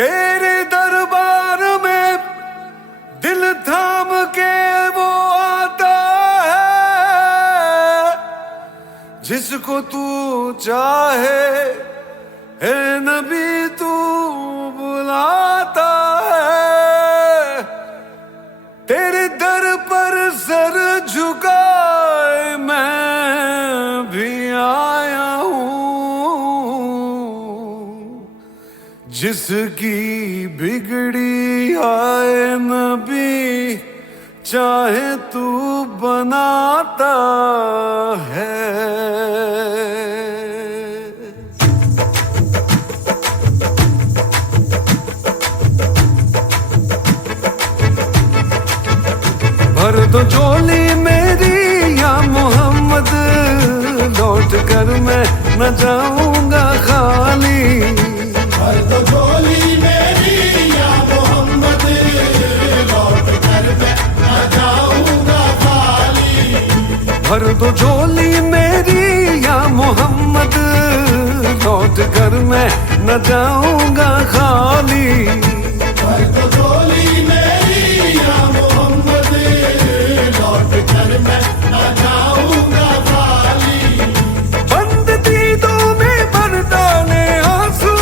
तेरे दरबार में दिल थाम के वो आता है जिसको तू चाहे, है नबी तू बुलाता है। तेरे दर पर सर झुकाए मैं भी आया हूँ, जिसकी बिगड़ी आए नबी चाहे तू बनाता है। भर दो झोली मेरी या मोहम्मद, लौट कर मैं न जाऊंगा खाली। भर दो झोली मेरी या मोहम्मद, लौट कर मैं न जाऊंगा खाली। भर दो झोली मेरी या मोहम्मद, लौट कर मैं न जाऊंगा खाली। भर दो झोली मेरी या मोहम्मद, लौट कर मैं न जाऊंगा खाली। बंद दीदों में भर डाले आंसू,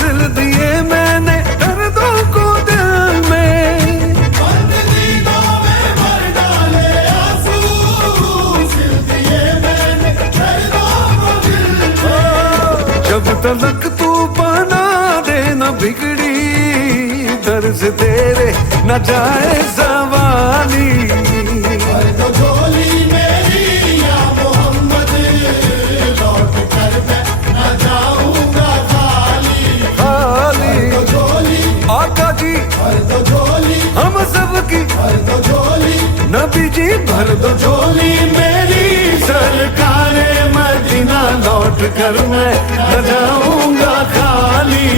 सिल दिए मैंने दर्दों को दिल में। बंद दीदों में भर डाले आंसू, सिल दिए मैंने दर्दों को दिल में। जब तलक तू बना दे न बिगड़ी दर्द तेरे न जाए सवाली। भर दो झोली मेरी या मोहम्मद, लौट कर मैं न जाऊंगा खाली। खाली भर दो झोली, आका जी भर दो झोली, हम सब की भर दो झोली, नबी जी भर दो झोली मेरी सरकारे मदीना, लौट कर मैं न जाऊंगा खाली।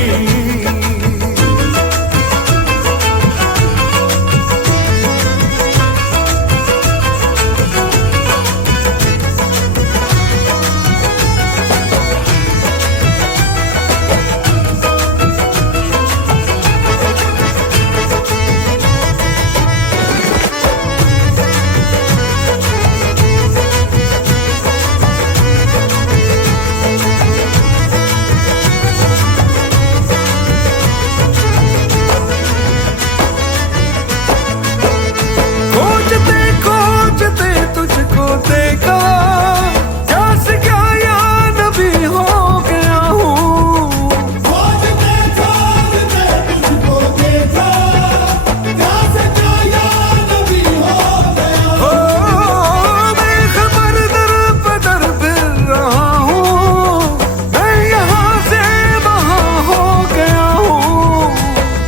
तुझको देखा प्यास क्या या नबी हो गया हूँ। खोजते खोजते तुझको देखा, प्यास क्या या नबी हो गया। हो मैं खबर दर बदर फिर रहा हूँ, मैं यहाँ से वहाँ हो गया हूँ।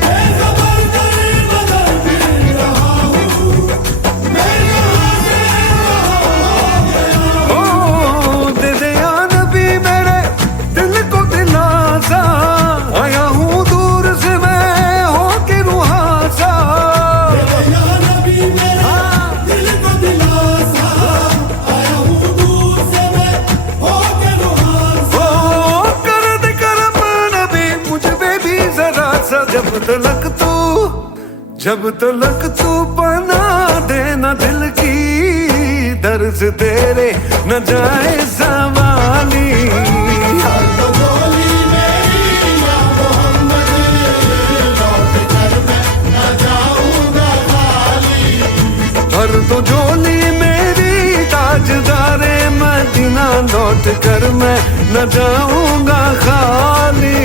मैं खबर दर बदर फिर रहा हूँ, मैं यहाँ से दे दे या नबी मेरे दिल को दिलासा, आया हूँ दूर से मैं होके रुहासा। या नबी मेरे दिल को दिलासा, आया हूँ दूर से मैं होके रुहासा। ओ कर दे करम नबी मुझ पे भी जरा सा, जब तलक तू बना देना दिल की दर्द तेरे न जाए सवाली। भर दो झोली मेरी या मोहम्मद, लौट कर मैं न जाऊंगा खाली। भर दो झोली मेरी ताजदारे मदीना, लौट कर मैं न जाऊंगा खाली।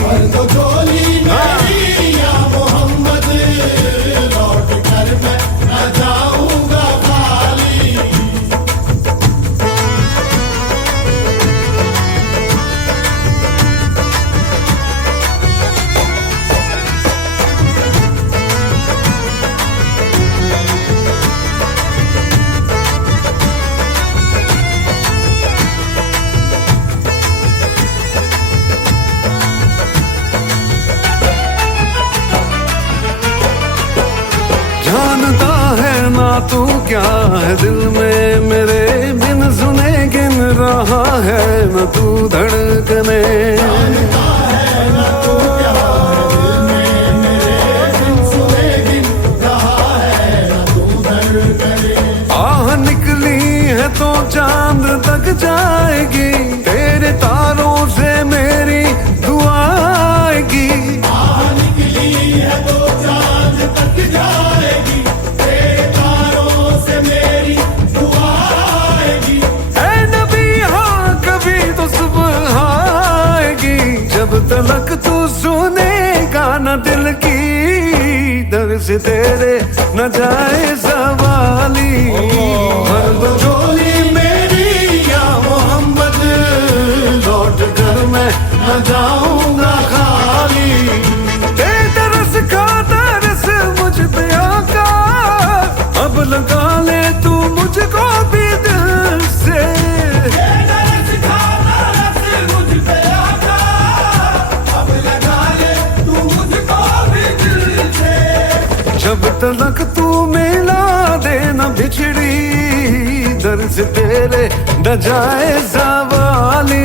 भर दो झोली मेरी या मोहम्मद, लौट कर मैं न जाऊंगा खाली। जानता है ना तू क्या है दिल में मेरे, बिन सुने गिन रहा है न तू धड़कने। जानता है ना तू क्या तलक तू सुनेगा न दिल की दर से तेरे न जाए सवाली भर दो झोली मेरी या मोहम्मद लौट कर मैं न जाऊंगा खाली दे तरस का तरस मुझ पे आका अब लगा ले तू मुझको भी दिल से जब तलक तू मिला देना बिछड़ी दर से तेरे न जाए सवाली